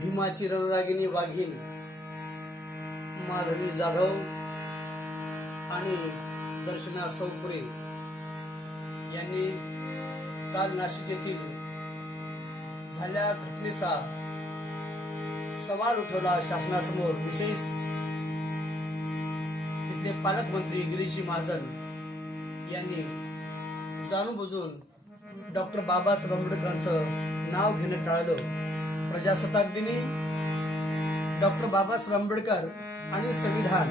भीमाची रणरागिणी वाघीण माधवी जाधव आणि दर्शना सौपुरे यांनी काल नाशिक येथील झाल्या घटनेचा सवाल उठवला शासनासमोर। विशेष तिथले पालकमंत्री गिरीश महाजन यांनी जाणून बुजून डॉक्टर बाबासाहेब आंबेडकरांचं नाव घेणं टाळलं। प्रजासत्ताक दिनी डॉक्टर बाबासाहेब आंबेडकर आणि संविधान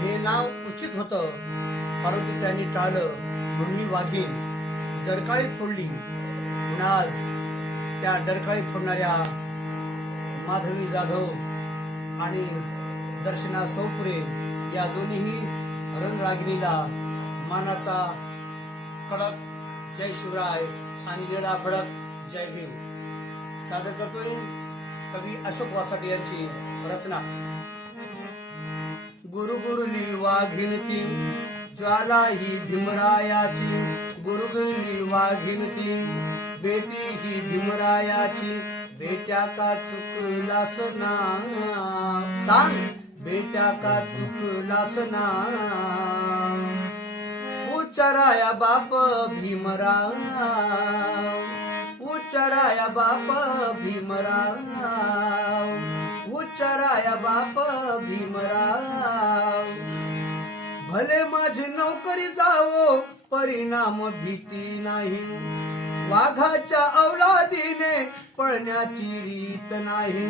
हे नाव उचित होतं, परंतु त्यांनी टाळलं म्हणून ही वाघीण डरकाळी फोडली। पण आज त्या डरकाळी फोडणाऱ्या माधवी जाधव आणि दर्शना सौपुरे या दोन्हीही रणरागिणीला मानाचा कडक जय शिवराय आणि निळा भडक जय भीम सादर करतोय कवी अशोक वासाटे यांची रचना। गुरुगुरुली वाघीण ती ज्वाला ही भीमरायाची, गुरुगुरुली वाघीण ती बेटी ही भीमरायाची, बेट्या का चुकलास ना सांग, बेट्या का चुकलास ना उच्चाराया बाप भीमराव, उच्चाराया बाप भीमराव, उच्चाराया बाप भीमराव। भले माझी नोकरी जावो परिणाम भीती नाही, वाघाच्या अवलादीने पळण्याची रीत नाही,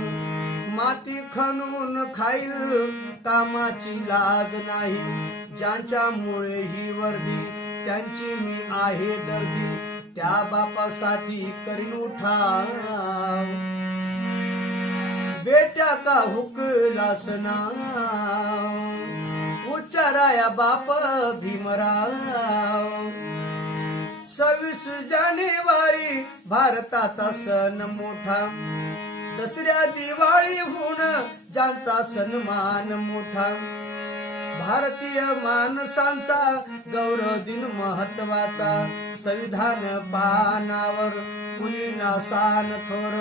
माती खणून खाईल कामाची लाज नाही, ज्यांच्यामुळे ही वर्दी त्यांची मी आहे दर्दी, त्या बापासाठी करीन उठाव, बेट्या का हुकलास ना उच्चाराया बाप भीमराव। 26 जानेवारी भारताचा सण मोठा, दसऱ्या दिवाळीहून ज्यांचा सन्मान मोठा, भारतीय माणसांचा गौरव दिन महत्वाचा, संविधान पानावर कुणी नासान थोर,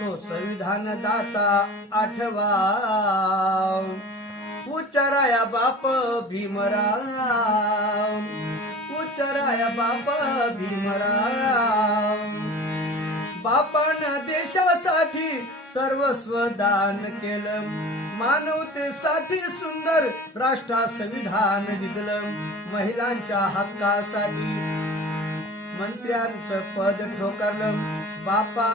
तो संविधान दाता आठवा उच्चाराया बाप भीमराव, उच्चाराया बाप भीमराव। बापानं देशासाठी सर्वस्व दान केलं, मानवतेसाठी सुंदर राष्ट्र संविधान दिलं, महिलांच्या हक्कासाठी मंत्र्यांचं पद ठोकरलं, बापा